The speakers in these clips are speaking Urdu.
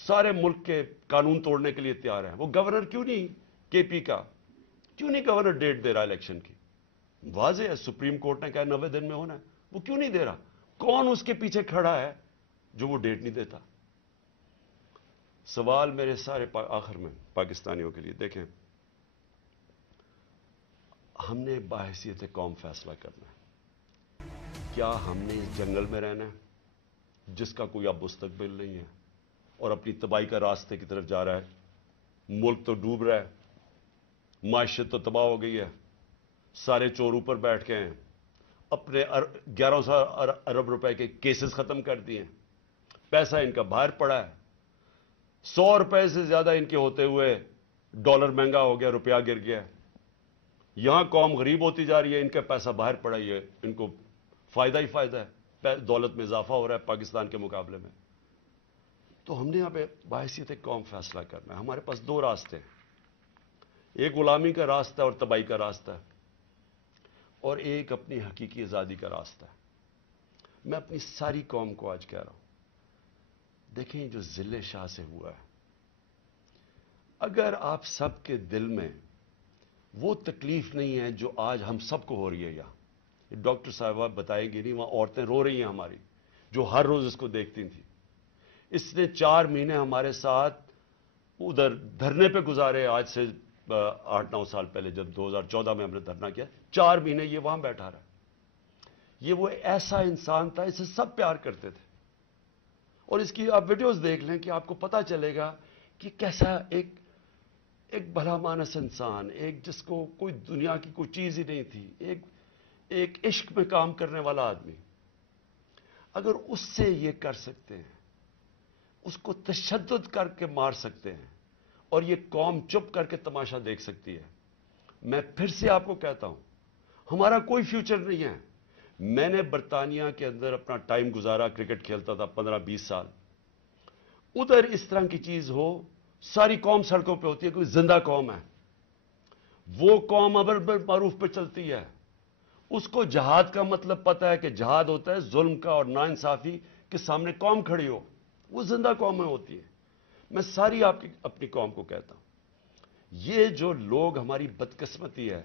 سارے ملک کے قانون توڑنے کے لیے تیار ہیں. وہ گورنر کیوں نہیں کے پی کا کیوں نہیں گورنر ڈیٹ دے رہا الیکشن کی؟ واضح ہے سپریم کورٹ نے کہا 90 دن میں ہونا ہے. وہ کیوں نہیں دے رہا؟ کون اس کے پیچھے کھڑا ہے جو وہ ڈیٹ نہیں دیتا؟ سوال میرے سارے آخر میں پاکستانیوں کے لیے، دیکھیں ہم نے باحثیت قوم فیصلہ کرنا ہے. کیا ہم نے اس جنگل میں رہنا ہے جس کا کوئی اب مستقبل نہیں ہے اور اپنی تباہی کا راستے کی طرف جا رہا ہے؟ ملک تو ڈوب رہا ہے، معیشت تو تباہ ہو گئی ہے، سارے چور اوپر بیٹھ کے ہیں، اپنے 1100 ارب روپے کے کیسز ختم کر دیے، پیسہ ان کا باہر پڑا ہے، 100 روپے سے زیادہ ان کے ہوتے ہوئے ڈالر مہنگا ہو گیا، روپیہ گر گیا. یہاں قوم غریب ہوتی جا رہی ہے، ان کا پیسہ باہر پڑا ہی ہے، ان کو فائدہ ہی فائدہ ہے، دولت میں اضافہ ہو رہا ہے پاکستان کے مقابلے میں. تو ہم نے یہاں پہ باحثیت قوم فیصلہ کرنا ہے. ہمارے پاس دو راستے ہیں، ایک غلامی کا راستہ اور تباہی کا راستہ ہے، اور ایک اپنی حقیقی آزادی کا راستہ ہے. میں اپنی ساری قوم کو آج کہہ رہا ہوں، دیکھیں جو ذل شاہ سے ہوا ہے، اگر آپ سب کے دل میں وہ تکلیف نہیں ہے جو آج ہم سب کو ہو رہی ہے، یہاں ڈاکٹر صاحبہ بتائیں گی نہیں، وہاں عورتیں رو رہی ہیں ہماری جو ہر روز اس کو دیکھتی تھیں. اس نے 4 مہینے ہمارے ساتھ ادھر دھرنے پہ گزارے، آج سے 8-9 سال پہلے جب 2014 میں ہم نے دھرنا کیا، 4 مہینے یہ وہاں بیٹھا رہا. یہ وہ ایسا انسان تھا، اسے سب پیار کرتے تھے. اور اس کی آپ ویڈیوز دیکھ لیں کہ آپ کو پتا چلے گا کہ کیسا ایک بھلا مانس انسان، ایک جس کو کوئی دنیا کی کوئی چیز ہی نہیں تھی، ایک عشق میں کام کرنے والا آدمی. اگر اس سے یہ کر سکتے ہیں، اس کو تشدد کر کے مار سکتے ہیں، اور یہ قوم چپ کر کے تماشا دیکھ سکتی ہے، میں پھر سے آپ کو کہتا ہوں ہمارا کوئی فیوچر نہیں ہے. میں نے برطانیہ کے اندر اپنا ٹائم گزارا، کرکٹ کھیلتا تھا 15-20 سال. ادھر اس طرح کی چیز ہو، ساری قوم سڑکوں پہ ہوتی ہے، کوئی زندہ قوم ہے. وہ قوم امر معروف پہ چلتی ہے. اس کو جہاد کا مطلب پتا ہے کہ جہاد ہوتا ہے ظلم کا اور ناانصافی کے سامنے قوم کھڑی ہو. وہ زندہ قومیں ہوتی ہیں. میں ساری اپنی قوم کو کہتا ہوں، یہ جو لوگ ہماری بدقسمتی ہے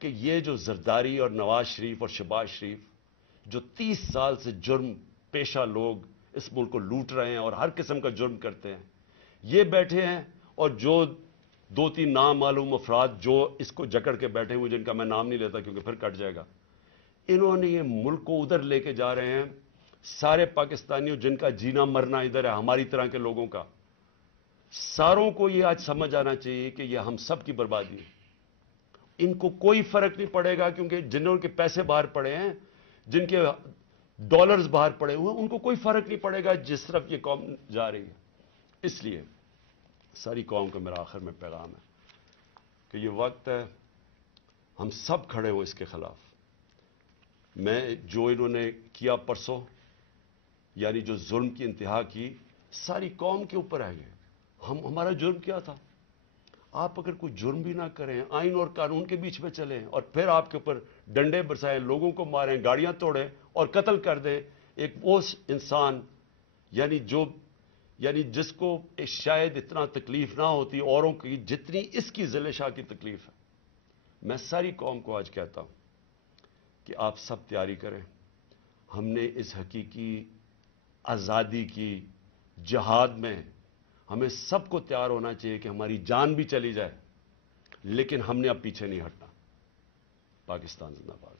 کہ یہ جو زرداری اور نواز شریف اور شہباز شریف جو 30 سال سے جرم پیشہ لوگ اس ملک کو لوٹ رہے ہیں اور ہر قسم کا جرم کرتے ہیں، یہ بیٹھے ہیں، اور جو 2-3 نامعلوم افراد جو اس کو جکڑ کے بیٹھے ہوئے، جن کا میں نام نہیں لیتا کیونکہ پھر کٹ جائے گا، انہوں نے یہ ملک کو ادھر لے کے جا رہے ہیں. سارے پاکستانیوں جن کا جینا مرنا ادھر ہے، ہماری طرح کے لوگوں کا، ساروں کو یہ آج سمجھ آنا چاہیے کہ یہ ہم سب کی بربادی ہے. ان کو کوئی فرق نہیں پڑے گا، کیونکہ جنہوں کے پیسے باہر پڑے ہیں، جن کے ڈالرز باہر پڑے ہوئے ہیں، ان کو کوئی فرق نہیں پڑے گا جس طرف یہ قوم جا رہی ہے. اس لیے ساری قوم کا میرا آخر میں پیغام ہے کہ یہ وقت ہے ہم سب کھڑے ہوں اس کے خلاف. میں جو انہوں نے کیا پرسوں، یعنی جو ظلم کی انتہا کی، ساری قوم کے اوپر ہے. یہ ہمارا جرم کیا تھا؟ آپ اگر کوئی جرم بھی نہ کریں، آئین اور قانون کے بیچ میں چلیں، اور پھر آپ کے اوپر ڈنڈے برسائیں، لوگوں کو ماریں، گاڑیاں توڑیں اور قتل کر دیں ایک وہ انسان، یعنی جس کو شاید اتنا تکلیف نہ ہوتی اوروں کی جتنی اس کی ذل شاہ کی تکلیف ہے. میں ساری قوم کو آج کہتا ہوں کہ آپ سب تیاری کریں. ہم نے اس حقیقی آزادی کی جہاد میں ہمیں سب کو تیار ہونا چاہیے کہ ہماری جان بھی چلی جائے، لیکن ہم نے اب پیچھے نہیں ہٹنا. پاکستان زندہ باد.